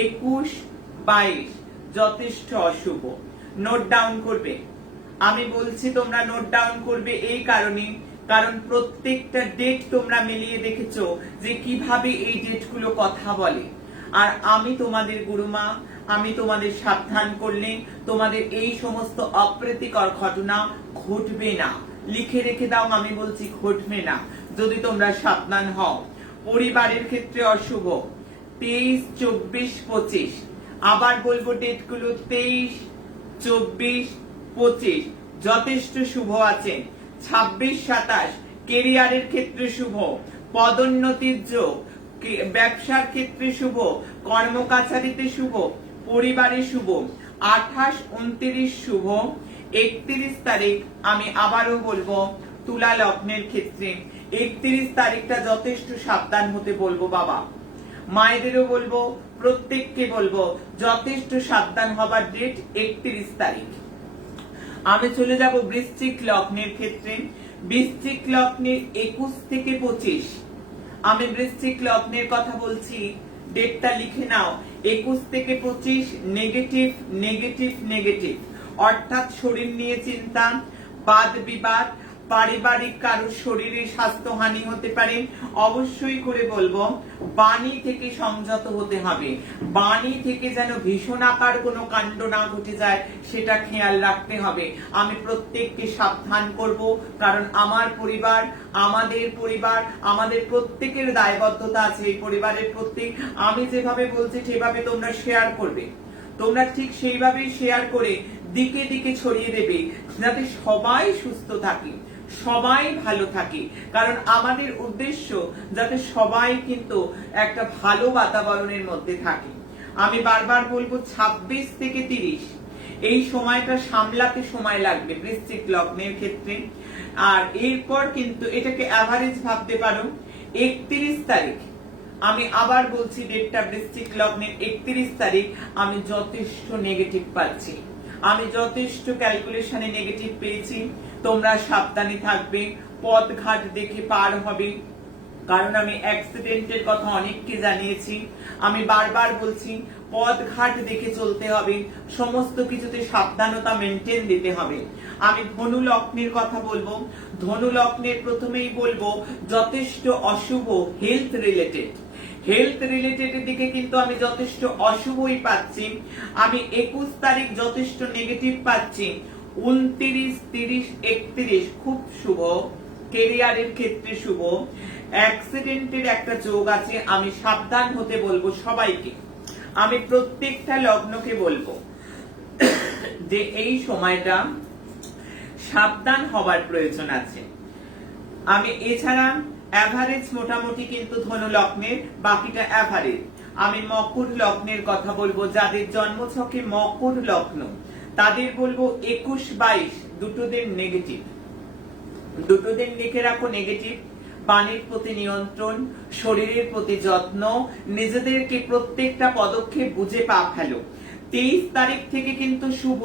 21, 22 যথেষ্ট অশুভ। নোট ডাউন করবে, আমি বলছি তোমরা নোট ডাউন করবে এই কারণে, কারণ প্রত্যেকটা ডেট তোমরা মিলিয়ে দেখেছো যে কিভাবে এই ডেটগুলো কথা বলে। আর আমি তোমাদের গুরুমা, আমি তোমাদের সাবধান করলে তোমাদের এই সমস্ত অপ্রীতিকর ঘটনা ঘটবে না। লিখে রেখে দাও, আমি বলছি ঘটবে না যদি তোমরা সাবধান হও। পরিবারের ক্ষেত্রে অশুভ 23, 24, 25। আবার বলবো ডেটগুলো 23, 24, 25 যথেষ্ট শুভ আছে। 26, 27 কেরিয়ারের ক্ষেত্রে শুভ, পদোন্নতির যোগ, ব্যবসার ক্ষেত্রে শুভ, কর্মকাছারিতে শুভ, পরিবারে শুভ। 28, 29 শুভ। 31 তারিখ আমি আবারও বলবো তুলা লগ্নের ক্ষেত্রে 31 তারিখটা যথেষ্ট সাবধান হতে বলবো বাবা। মায়েদেরও বলবো, প্রত্যেককে বলবো যথেষ্ট সাবধান হবার ডেট 31 তারিখ। আমি চলে যাব বৃশ্চিক লগ্নের ক্ষেত্রে। বৃশ্চিক লগ্নের 21 থেকে 25। আমি বৃশ্চিক লগ্নের কথা বলছি, ডেটটা লিখে নাও। 21 থেকে 25 নেগেটিভ নেগেটিভ নেগেটিভ, অর্থাৎ শরীর নিয়ে চিন্তা, বাদ বিবাদ, পারিবারিক কারোর শরীরে স্বাস্থ্যহানি হতে পারে। অবশ্যই করে বলবো বাণী থেকে সংযত হতে হবে, বাণী থেকে যেন ভীষণ আকার কোনো কাণ্ড না ঘটে যায় সেটা খেয়াল রাখতে হবে। আমি প্রত্যেককে সাবধান করব, কারণ আমার পরিবার, আমাদের প্রত্যেকের দায়বদ্ধতা আছে। এই পরিবারের প্রত্যেক, আমি যেভাবে বলছি সেভাবে তোমরা শেয়ার করবে, তোমরা ঠিক সেইভাবেই শেয়ার করে দিকে দিকে ছড়িয়ে দেবে, যাতে সবাই সুস্থ থাকে, সবাই ভালো থাকে। কারণ আমাদের উদ্দেশ্য যাতে সবাই কিন্তু একটা ভালো বাতাবরণের মধ্যে থাকে। আমি বারবার বলবো 26 থেকে 30 এই সময়টা সামলাতে সময় লাগবে বৃশ্চিক লগ্নের ক্ষেত্রে। আর এরপর কিন্তু এটাকে অ্যাভারেজ ভাবতে পারো। 31 তারিখ আমি আবার বলছি ডেটটা বৃশ্চিক লগ্নের 31 তারিখ আমি যথেষ্ট নেগেটিভ পাচ্ছি, আমি যথেষ্ট ক্যালকুলেশনে নেগেটিভ পেয়েছি। তোমরা সাবধানে থাকবে, পথঘাট দেখে পার হবে, কারণ আমি অ্যাক্সিডেন্টের কথা অনেককে জানিয়েছি। আমি বারবার বলছি পথঘাট দেখে চলতে হবে, সমস্ত কিছুতে সাবধানতা মেনটেন দিতে হবে। আমি ধনু লগ্নের কথা বলবো। ধনু লগ্নের প্রথমেই বলবো যথেষ্ট অশুভ হেলথ রিলেটেড, হেলথ রিলেটেড দিকে কিন্তু আমি যথেষ্ট অশুভই পাচ্ছি। আমি 21 তারিখ যথেষ্ট নেগেটিভ পাচ্ছি। 29, 30, 31 খুব শুভ, কেরিয়ারের ক্ষেত্রে শুভ। অ্যাক্সিডেন্টের একটা যোগ আছে, আমি সাবধান হতে বলবো সবাইকে। আমি প্রত্যেকটা লগ্নকে বলবো যে এই সময়টা সাবধান হবার প্রয়োজন আছে। আমি এছাড়া অ্যাভারেজ মোটামুটি কিন্তু ধনু লগ্নের, বাকিটা অ্যাভারেজ। আমি মকর লগ্নের কথা বলবো, যাদের জন্মছকে মকর লগ্ন তাদের বলবো 21, 22 দুটো দিন নেগেটিভ, দুটো দিন লিখে রাখো নেগেটিভ। পানির প্রতি নিয়ন্ত্রণ, শরীরের প্রতি যত্ন, নিজেদেরকে প্রত্যেকটা পদক্ষেপ বুঝে পা ফেলো। 23 তারিখ থেকে কিন্তু শুভ,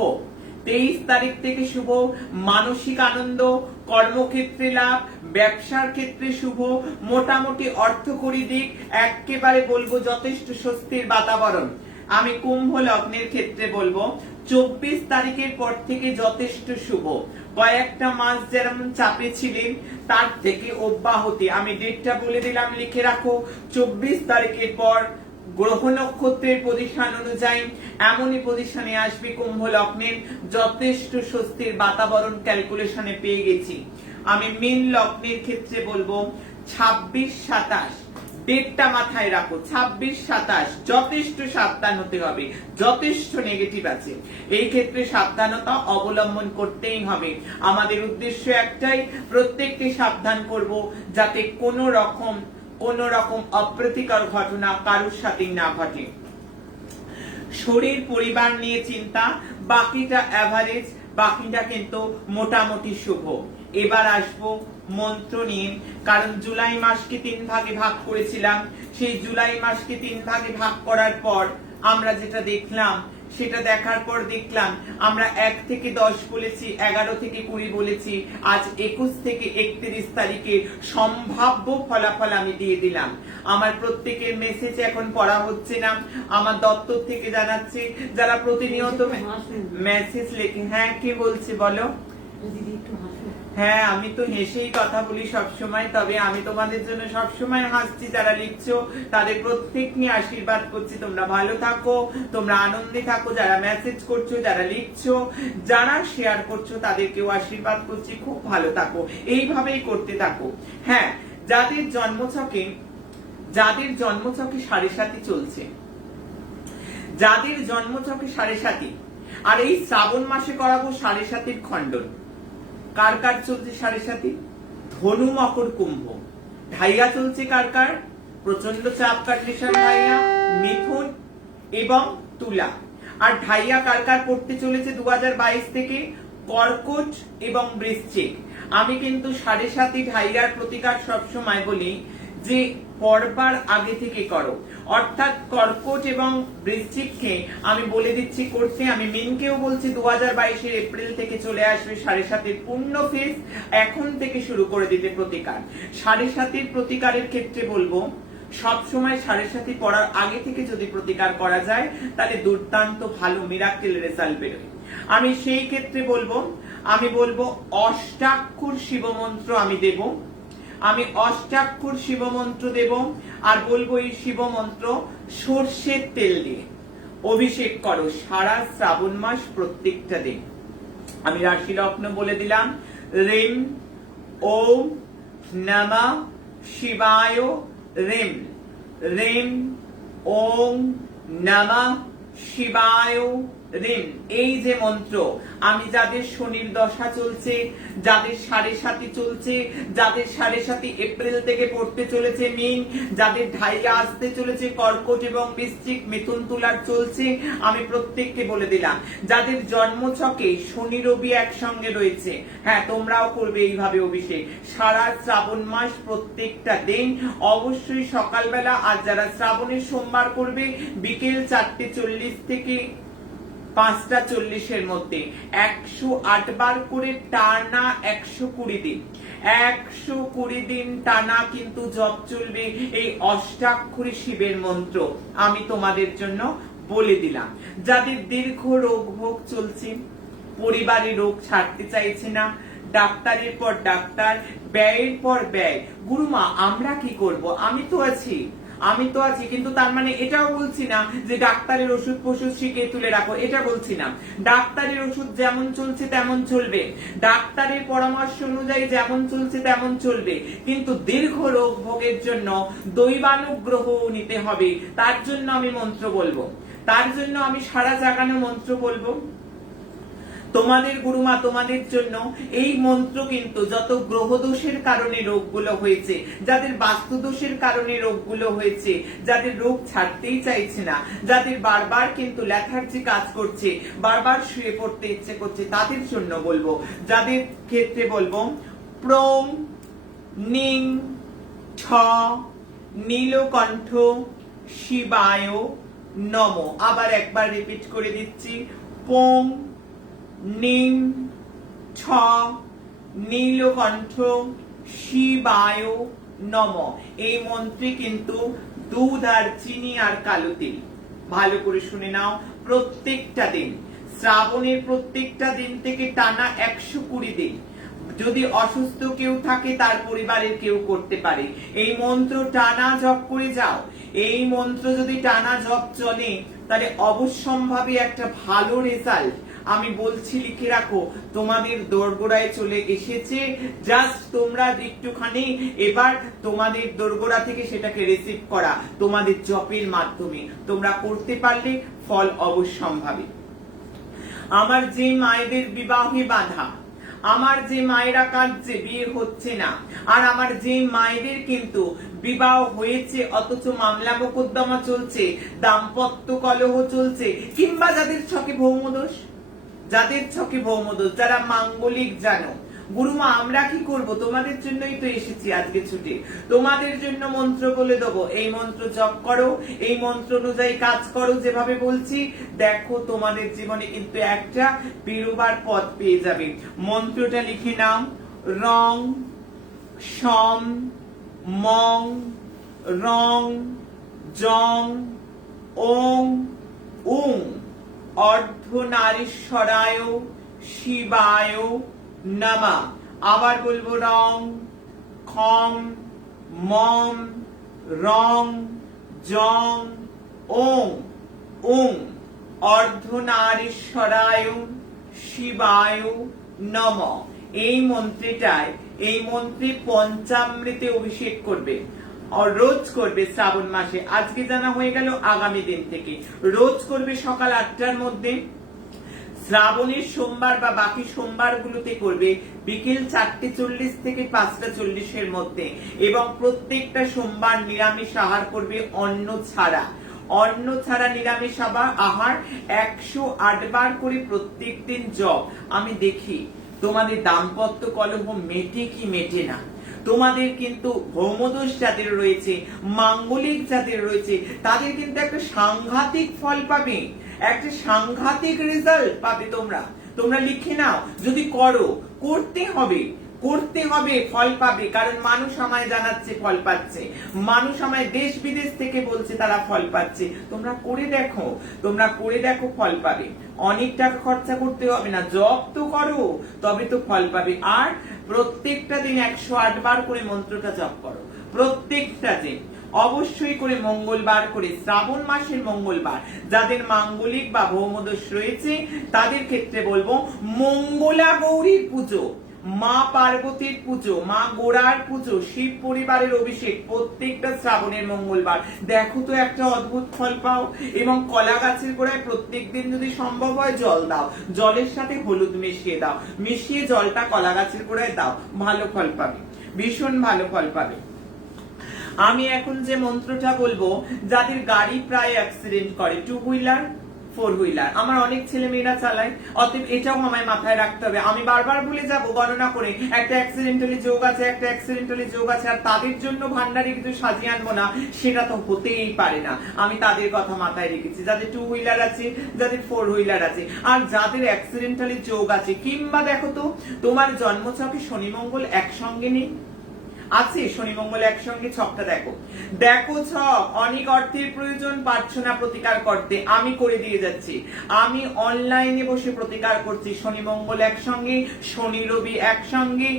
23 তারিখ থেকে শুভ। মানসিক আনন্দ, কর্মক্ষেত্রে লাভ, ব্যবসার ক্ষেত্রে শুভ, মোটামুটি অর্থকরী দিক একেবারে বলবো যথেষ্ট স্বস্তির বাতাবরণ। আমি কুম্ভ লগ্নের ক্ষেত্রে বলবো 24 তারিখের পর থেকে যথেষ্ট শুভ। কয়েকটা মাস যেমন চাপে ছিলেন তার থেকে অব্যাহতি, আমি ডেটটা বলে দিলাম লিখে রাখো। 24 তারিখের পর গ্রহ নক্ষত্রের পজিশন অনুযায়ী এমনই পজিশনে আসবে কুম্ভ লগ্নের, যথেষ্ট স্বস্তির বাতাবরণ ক্যালকুলেশনে পেয়ে গেছি। আমি মীন লগ্নের ক্ষেত্রে বলবো 26, 27 ডেটটা মাথায় রাখো, 26-27, যথেষ্ট সাবধান হতে হবে, যথেষ্ট নেগেটিভ আছে, এই ক্ষেত্রে সাবধানতা অবলম্বন করতেই হবে। আমাদের উদ্দেশ্য একটাই, প্রত্যেককে সাবধান করব যাতে কোনো রকম অপ্রীতিকর ঘটনা কারোর সাথেই না ঘটে। শরীর পরিবার নিয়ে চিন্তা, বাকিটা অ্যাভারেজ, বাকিটা কিন্তু মোটামুটি শুভ। এবার আসবো মন্ত্র নিয়ে, কারণ জুলাই মাসকে 3 ভাগে ভাগ করেছিলাম। সেই জুলাই মাসকে 3 ভাগে ভাগ করার পর আমরা যেটা দেখলাম, সেটা দেখার পর দেখলাম আমরা 1 থেকে 10 বলেছি, 11 থেকে 20 বলেছি, আজ 21 থেকে 31 তারিখে সম্ভাব্য ফলাফল আমি দিয়ে দিলাম। আমার প্রত্যেকের মেসেজ এখন পড়া হচ্ছে না, আমার দপ্তর থেকে জানাচ্ছে যারা প্রতিনিয়ত মেসেজ লেখে। হ্যাঁ, কি বলছে বলো? হ্যাঁ, আমি তো হেসেই কথা বলি সব সময়, তবে আমি তোমাদের জন্য সব সময় হাসছি। যারা লিখছো তাদের প্রত্যেক নিয়ে আশীর্বাদ করছি, তোমরা ভালো থাকো, তোমরা আনন্দে থাকো। যারা মেসেজ করছো, যারা লিখছো, যারা শেয়ার করছো, তাদেরকেও আশীর্বাদ করছি, খুব ভালো থাকো, এইভাবেই করতে থাকো। হ্যাঁ, যাদের জন্মছকে 7.5 চলছে, যাদের জন্মছকে 7.5, আর এই শ্রাবণ মাসে করাবো 7.5 খণ্ডন। কার কার চলছে 7.5? ধনু, মকর, কুম্ভ। ঢাইয়া চলছে কার কার? প্রচন্ড চাপ কন্ডিশন ঢাইয়া, মিথুন এবং তুলা। আর ঢাইয়া কার কার পড়তে চলেছে 2022 থেকে? কর্কট এবং বৃশ্চিক। আমি কিন্তু 7.5 ঢাইয়ার প্রতিকার সবসময় বলি যে পড়বার আগে থেকে করো, অর্থাৎ কর্কট এবং বৃশ্চিককে আমি বলে দিচ্ছি করতে। আমি মিনকেও বলছি 2022 এপ্রিল থেকে চলে আসবে 7.5 পূর্ণ ফেজ, এখন থেকে শুরু করে দিতে প্রতিকার। 7.5 প্রতিকারের ক্ষেত্রে বলবো সবসময় 7.5 পড়ার আগে থেকে যদি প্রতিকার করা যায় তাহলে দুর্দান্ত ভালো মিরাকেল রেজাল্ট বেরোয়। আমি সেই ক্ষেত্রে বলবো অষ্টাক্ষর শিব মন্ত্র আমি দেব, আমি অষ্টাক্ষর শিব মন্ত্র দেব, আর বলবো এই শিব মন্ত্র সর্ষের তেল দিয়ে অভিষেক করো সারা শ্রাবণ মাস প্রত্যেকটা দিন। আমি রাশি লগ্ন বলে দিলাম, রিম ওম নমঃ শিবায় রিম, রিম ওম নমঃ শিবায় রিম। এই যে মন্ত্র, আমি যাদের শনির দশা চলছে, যাদের 7.5 চলছে, যাদের 7.5 এপ্রিল থেকে পড়তে চলেছে মিন, যাদের ঢাইয়া আসতে চলেছে কর্কট এবং বৃশ্চিক, মিথুন, তুলার চলছে, আমি প্রত্যেককে বলে দিলাম যাদের জন্মছকে শনি রবি একসঙ্গে রয়েছে, হ্যাঁ তোমরাও করবে এইভাবে অভিষেক সারা শ্রাবণ মাস প্রত্যেকটা দিন, অবশ্যই সকালবেলা। আর যারা শ্রাবণের সোমবার করবে বিকেল 4:40 থেকে 5:40 এর মধ্যে 108 বার করে টানা 120 দিন, 120 দিন টানা কিন্তু জপ চলবে এই অষ্টাক্ষরী শিবের মন্ত্র। আমি তোমাদের জন্য বলে দিলাম। যাদের দীর্ঘ রোগ ভোগ চলছে, পরিবারে রোগ ছাড়তে চাইছে না, ডাক্তারের পর ডাক্তার, ব্যয়ের পর ব্যয়, গুরুমা আমরা কি করব? আমি তো আছি, কিন্তু তার মানে এটাও বলছি না যে ডাক্তারের ওষুধ ফষুধ শিখে তুলে রাখো, এটা বলছি না। ডাক্তারের ওষুধ যেমন চলছে তেমন চলবে, ডাক্তারের পরামর্শ অনুযায়ী যেমন চলছে তেমন চলবে, কিন্তু দীর্ঘ রোগ ভোগের জন্য দৈবানুগ্রহ নিতে হবে। তার জন্য আমি মন্ত্র বলবো, তার জন্য আমি সারা জাগানো মন্ত্র বলবো। তোমাদের গুরুমা তোমাদের জন্য এই মন্ত্র কিন্তু যত গ্রহ দোষের কারণে রোগগুলো হয়েছে, যাদের বাস্তু দোষের কারণে রোগগুলো হয়েছে, যাদের রোগ ছাড়তেই চাইছে না, যাদের বারবার কিন্তু লেথার্জি কাজ করছে, বারবার শুয়ে পড়তে ইচ্ছে করছে, তাদের জন্য বলবো। যাদের ক্ষেত্রে বলবো প্রং নিং ছ নীলকণ্ঠ শিবায় নম। আবার একবার রিপিট করে দিচ্ছি, পোং নিং ছ নীলকণ্ঠ শিবায় নম। এই মন্ত্রে কিন্তু দুধ আর চিনি আর কালো তিল, ভালো করে শুনে নাও, প্রত্যেকটা দিন শ্রাবণের প্রত্যেকটা দিন থেকে টানা 120 দিন। যদি অসুস্থ কেউ থাকে তার পরিবারের কেউ করতে পারে, এই মন্ত্র টানা জপ করে যাও। এই মন্ত্র যদি টানা জপ চলে তাহলে অবশ্যম্ভাবী একটা ভালো রেজাল্ট আমি বলছি লিখে রাখো, তোমাদের দোরগোড়ায় চলে এসেছে। জাস্ট তোমরা একটুখানি এবার তোমাদের দোরগোড়া থেকে সেটাকে রিসিভ করা, তোমাদের জপের মাধ্যমে তোমরা করতে পারলে ফল অবশ্যম্ভাবী। আমার যে মায়েদের বিবাহে বাধা, আমার যে মায়েরা কাঁদছে বিয়ে হচ্ছে না, আর আমার যে মায়েদের কিন্তু বিবাহ হয়েছে অথচ মামলা মোকদ্দমা চলছে, দাম্পত্য কলহ চলছে, কিংবা যাদের ছকে ভৌমদোষ, যারা মাঙ্গলিক জানো, গুরুমা আমরা কি করব? তোমাদের জন্যই তো এসেছি আজকে ছুটে, তোমাদের জন্য মন্ত্র বলে দেবো, এই মন্ত্র জপ করো, এই মন্ত্র অনুযায়ী কাজ করো যেভাবে বলছি, দেখো তোমাদের জীবনে কিন্তু একটা বেরোবার পথ পেয়ে যাবে। মন্ত্রটা লিখে নাও, রং সম মং রং জং ওং উং অর্ধনারীশ্বরায় শিবায় নমঃ। আবার বলবো, রং খম মম রং জং ওং উং অর্ধনারীশ্বরায় শিবায় নমঃ। এই মন্ত্রে পঞ্চামৃতে অভিষেক করবে, রোজ করবে শ্রাবণ মাসে। আজকে জানা হয়ে গেল, আগামী দিন থেকে রোজ করবে সকাল 8টার মধ্যে। শ্রাবণের সোমবার বা বাকি সোমবার গুলোতে করবে বিকেল 4:40 থেকে 5:40 মধ্যে, এবং প্রত্যেকটা সোমবার নিরামিষ আহার করবে, অন্ন ছাড়া নিরামিষ আহার 108 বার করে প্রত্যেক দিন জপ। আমি দেখি তোমাদের দাম্পত্য কলহ মেটে কি মেটে না। তোমাদের কিন্তু ভৌমদোষ যাদের রয়েছে, মাঙ্গলিক যাদের রয়েছে, তাদের কিন্তু একটা সাংঘাতিক ফল পাবে, একটা সাংঘাতিক রেজাল্ট পাবে। তোমরা লিখে নাও, যদি করতে হবে ফল পাবে। কারণ মানুষ আমায় জানাচ্ছে ফল পাচ্ছে, মানুষ আমায় দেশ বিদেশ থেকে বলছে তারা ফল পাচ্ছে। তোমরা করে দেখো ফল পাবে। অনেক টাকা খরচা করতে হবে না, জপ তো করো, তবে তো ফল পাবে। আর প্রত্যেকটা দিন 108 বার করে মন্ত্রটা জপ করো, প্রত্যেকটা দিন অবশ্যই করে মঙ্গলবার করে, শ্রাবণ মাসের মঙ্গলবার। যাদের মাঙ্গলিক বা ভৌমদোষ রয়েছে তাদের ক্ষেত্রে বলবো, মঙ্গলা গৌরীর পুজো, মা পার্বতীর পুজো, মা গোড়ার পুজো, শিব পরিবারের অভিষেক প্রত্যেকটা শ্রাবণের মঙ্গলবার। দেখো তো একটা অদ্ভুত ফল পাও। এবং কলা গাছের গোড়ায় প্রত্যেকদিন যদি সম্ভব হয় জল দাও, জলের সাথে হলুদ মিশিয়ে দাও, মিশিয়ে জলটা কলা গাছের গোড়ায় দাও, ভালো ফল পাবে, ভীষণ ভালো ফল পাবে। আমি এখন যে মন্ত্রটা বলবো, যাদের গাড়ি প্রায় অ্যাক্সিডেন্ট করে, 2 হুইলার 4 হুইলার, আমার অনেক ছেলে মেয়েরা চালায়, অতএব এটাও আমায় মাথায় রাখতে হবে। আমি বারবার ভুলে যাব গণনা করে, একটা অ্যাক্সিডেন্টালি যোগ আছে, আর তাদের জন্য ভান্ডারে কিছু সাজিয়ে আনবো না, সেটা তো হতেই পারে না। আমি তাদের কথা মাথায় রেখেছি, যাদের 2 হুইলার আছে, যাদের 4 হুইলার আছে, আর যাদের অ্যাক্সিডেন্টালি যোগ আছে। কিংবা দেখো তো, তোমার জন্মছকে শনি মঙ্গল একসঙ্গে নেই, আছে শনি মঙ্গল একসঙ্গে, ছকটা দেখো ছক, অনেক অর্থের প্রয়োজন, পারছো না প্রতিকার করতে, আমি করে দিয়ে যাচ্ছি। আমি অনলাইনে বসে প্রতিকার করছি। শনি মঙ্গল একসঙ্গে, শনি রবি একসঙ্গে,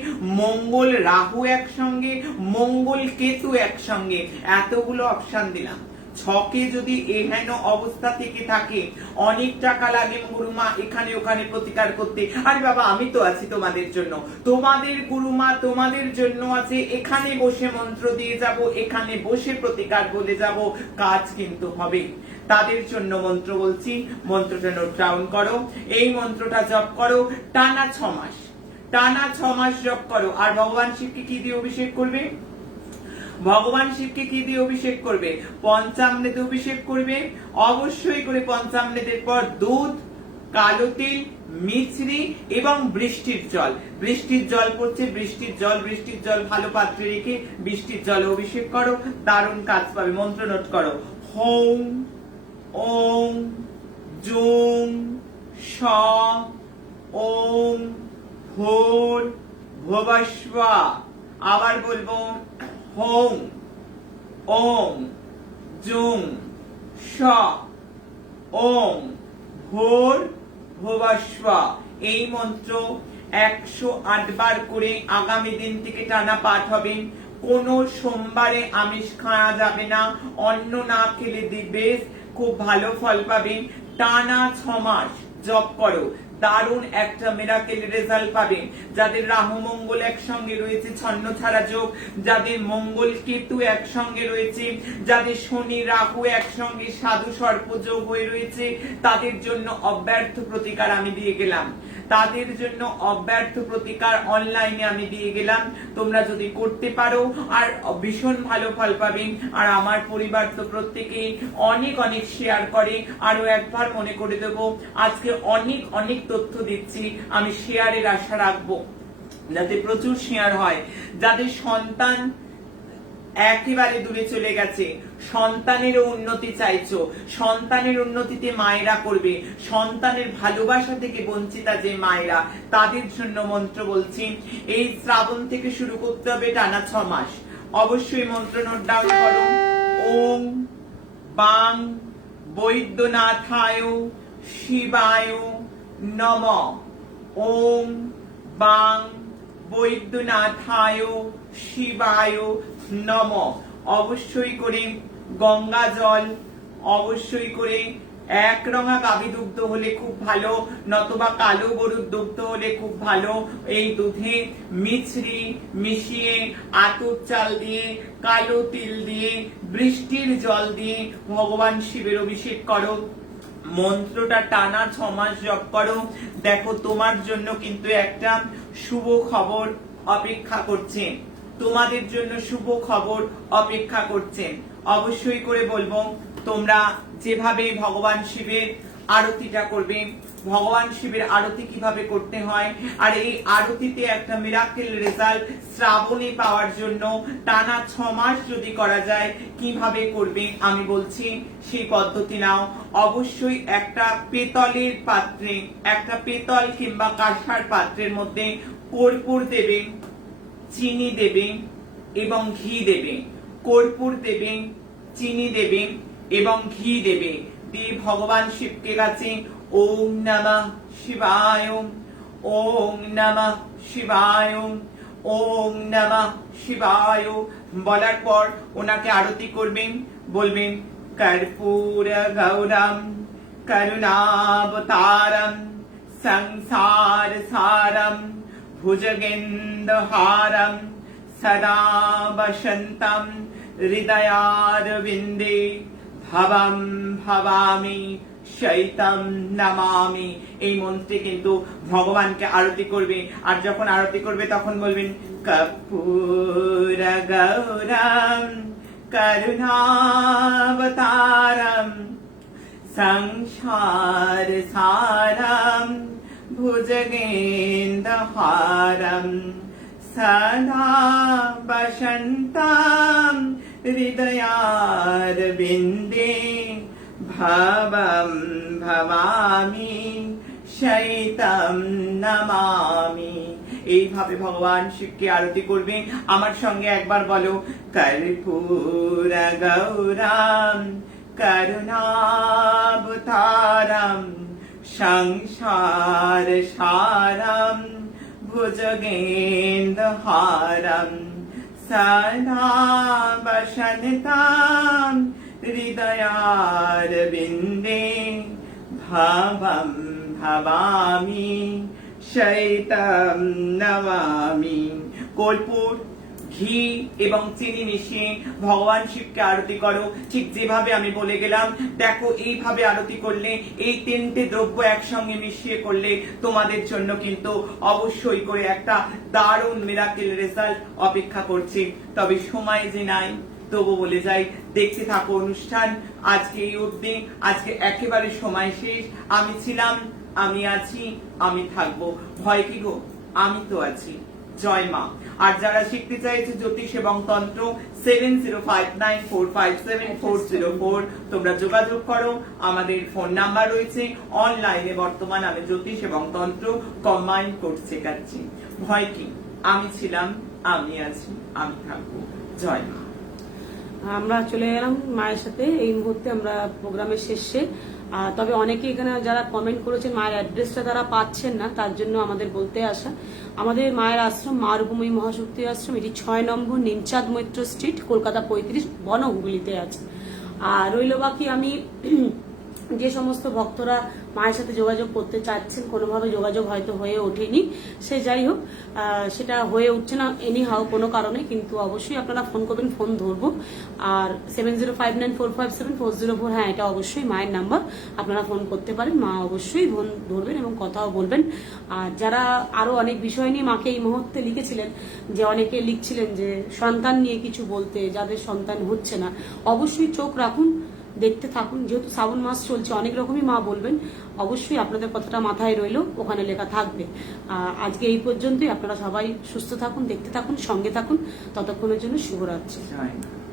মঙ্গল রাহু একসঙ্গে, মঙ্গল কেতু একসঙ্গে, এতগুলো অপশন দিলাম। ছকে যদি এহেন অবস্থা থেকে থাকে, অনেক টাকা লাগে গুরুমা এখানে ওখানে প্রতিকার করতে। আরে বাবা, আমি তো আছি তোমাদের জন্য, তোমাদের গুরুমা তোমাদের জন্য আছে। এখানে বসে মন্ত্র দিয়ে যাব, এখানে বসে প্রতিকার বলে যাব, কাজ কিন্তু হবে। তাদের জন্য মন্ত্র বলছি, মন্ত্রটা নোট ডাউন করো। এই মন্ত্রটা জপ করো টানা 6 মাস, টানা 6 মাস জপ করো। আর ভগবান শিবকে কি দিয়ে অভিষেক করবে? ভগবান শিবকে কি দিয়ে অভিষেক করবে? পঞ্চামৃতে অভিষেক করবে। অবশ্যই করে পঞ্চামৃতের পর দুধ, কালো তিল, মিছরি এবং বৃষ্টির জল পড়ছে, বৃষ্টির জল ভালো পাত্রে রেখে বৃষ্টির জলে অভিষেক করো, দারুণ কাজ পাবে। মন্ত্র নোট করো, হোম ওং জুং স ওং ভোর ভবস্বা। আবার বলবো, হোম ওং জুং স ওং ভোর ভবস্বা। এই মন্ত্র 108 বার করে আগামী দিন থেকে টানা পাঠ হবে। কোন সোমবারে আমিষ খাওয়া যাবে না, অন্ন না খেলে দিবে, খুব ভালো ফল পাবেন। টানা 6 মাস জপ করো, দারুণ একটা মিরাকেল রেজাল্ট পাবে। যাদের রাহু মঙ্গল একসঙ্গে রয়েছে ছন্ন ছাড়া যোগ, যাদের মঙ্গল কেতু একসঙ্গে রয়েছে, যাদের শনি রাহু একসঙ্গে সাধু সর্প যোগ হয়ে রয়েছে, তাদের জন্য অব্যর্থ প্রতিকার আমি দিয়ে গেলাম। তাদের জন্য অব্যর্থ প্রতিকার অনলাইনে আমি দিয়ে গেলাম। তোমরা যদি করতে পারো আর ভীষণ ভালো ফল পাবে। আর আমার পরিবার তো প্রত্যেকেই অনেক অনেক শেয়ার করে। আরো একবার মনে করে দেব, আজকে অনেক অনেক তথ্য দিচ্ছি, আমি শেয়ারের আশা রাখবো যাতে প্রচুর শেয়ার হয়। যাদের সন্তান একেবারে দূরে চলে গেছে, সন্তানের উন্নতি চাইছো, সন্তানের উন্নতিতে মায়েরা করবে, সন্তানের ভালোবাসা থেকে বঞ্চিতা যে মায়েরা, তাদের জন্য মন্ত্র বলছি। এই শ্রাবণ থেকে শুরু করতে হবে টানা 6 মাস। অবশ্যই মন্ত্র নোট ডাউন করো। ওম বাং বৈদ্যনাথায় শিবায় নমঃ। ওম বাং বৈদ্যনাথায় শিবায় নমঃ। অবশ্যই করে গঙ্গা জল, অবশ্যই করে এক রঙা গাভী দুগ্ধ হলে খুব ভালো, নতবা কালো গরুর দুগ্ধ হলে খুব ভালো। এই দুধে মিছরি মিশিয়ে, আতপ চাল দিয়ে, কালো তিল দিয়ে, বৃষ্টির জল দিয়ে ভগবান শিবের অভিষেক করো। মন্ত্রটা টানা 6 মাস জপ করো। দেখো তোমার জন্য কিন্তু একটা শুভ খবর অপেক্ষা করছে, তোমাদের জন্য শুভ খবর অপেক্ষা করছে। অবশ্যই করে বলবো, তোমরা যেভাবে ভগবান শিবের আরতিটা করবে, ভগবান শিবের আরতি কিভাবে করতে হয়, আর এই আরতিতে একটা মিরাকেল রেজাল্ট শ্রাবণে পাওয়ার জন্য টানা 6 মাস যদি করা যায়, কিভাবে করবে আমি বলছি, সেই পদ্ধতি নাও। অবশ্যই একটা পেতলের পাত্রে, একটা পেতল কিংবা কাঁসার পাত্রের মধ্যে কর্পূর দেবে, চিনি দেবে এবং ঘি দেবে। কর্পূর দেবে, চিনি দেবে এবং ঘি দেবে, দিয়ে ভগবান শিবকে কাছে ওম নমঃ শিবায়, ওম নমঃ শিবায়, ওম নমঃ শিবায় বলার পর ওনাকে আরতি করবেন। বলবেন কর্পূর গৌরম করুণাবতারম সংসার সারম ভুজগেন্দহারম সদা বসন্তম হৃদয়ারবিন্দে ভবম ভবামি শৈতম নমামি। এই মন্ত্রে কিন্তু ভগবানকে আরতি করবে। আর যখন আরতি করবে তখন বলবেন কর্পূর গৌরম করুণাবতারম সংসার সারম ভুজগেন্দহারম সদা বসন্তম হৃদয়ারবিন্দে ভবম ভবামি শৈতম নমামি। এইভাবে ভগবান শিবকে আরতি করবে। আমার সঙ্গে একবার বলো, কর্পূর গৌরম করুণাবতারম সংসার সারম ভুজগেন্দহারম সদা বসন্তম হৃদয়ারবিন্দে ভবম ভবামি শৈতম নমামি। কর্পূর, ঘি এবং চিনি মিশিয়ে ভগবান শিবকে আরতি করো, ঠিক যেভাবে আমি বলে গেলাম। দেখো, এইভাবে আরতি করলে, এই 3টে দ্রব্য একসঙ্গে মিশিয়ে করলে তোমাদের জন্য কিন্তু অবশ্যই করে একটা দারুণ মিরাকেল রেজাল্ট অপেক্ষা করছে। তবে সময় যে নাই, তবু বলে যাই, দেখতে থাকো অনুষ্ঠান। আজকে এই অবধি, আজকে একেবারে সময় শেষ। আমি ছিলাম, আমি আছি, আমি থাকবো। ভয় কি গো, আমি তো আছি। জয় মা। আর যারা শিখতে চাইছে জ্যোতিষ এবং তন্ত্র, 7059457404 তোমরা যোগাযোগ করো। আমাদের ফোন নাম্বার রয়েছে। অনলাইনে বর্তমান আমি জ্যোতিষ এবং তন্ত্র কম্বাইন কোর্স শেখাচ্ছি। ভয় কি, আমি ছিলাম, আমি আছি, আমি থাকবো। জয় মা। আমরা চলে গেলাম মায়ের সাথে। এই মুহূর্তে আমরা প্রোগ্রামের শেষে। তবে অনেকে এখানে যারা কমেন্ট করেছেন মায়ের অ্যাড্রেসটা তারা পাচ্ছেন না, তার জন্য আমাদের বলতে আসা। আমাদের মায়ের আশ্রম মা রূপময়ী মহাশক্তি আশ্রম, এটি 6 নম্বর নিমচাঁদ মৈত্র স্ট্রিট, কলকাতা 35, বনহুগলিতে আছে। আর রইল বাকি, আমি যে সমস্ত ভক্তরা মায়ের সাথে যোগাযোগ করতে চাচ্ছেন, কোনোভাবে যোগাযোগ হয়তো হয়ে ওঠেনি, সে যাই হোক, সেটা হয়ে উঠছে না এনি হাও কোনো কারণে, কিন্তু অবশ্যই আপনারা ফোন করবেন, ফোন ধরবো। আর 7059457404, হ্যাঁ এটা অবশ্যই মায়ের নাম্বার, আপনারা ফোন করতে পারেন, মা অবশ্যই ফোন ধরবেন এবং কথাও বলবেন। আর যারা আরো অনেক বিষয় নিয়ে মাকে এই মুহূর্তে লিখেছিলেন, যে অনেকে লিখছিলেন যে সন্তান নিয়ে কিছু বলতে, যাদের সন্তান হচ্ছে না, অবশ্যই চোখ রাখুন, দেখতে থাকুন, যেহেতু শ্রাবণ মাস চলছে, অনেক রকমই মা বলবেন, অবশ্যই আপনাদের কথাটা মাথায় রইলো, ওখানে লেখা থাকবে। আজকে এই পর্যন্তই, আপনারা সবাই সুস্থ থাকুন, দেখতে থাকুন, সঙ্গে থাকুন, ততক্ষণের জন্য শুভরাত্রি। জয় মা।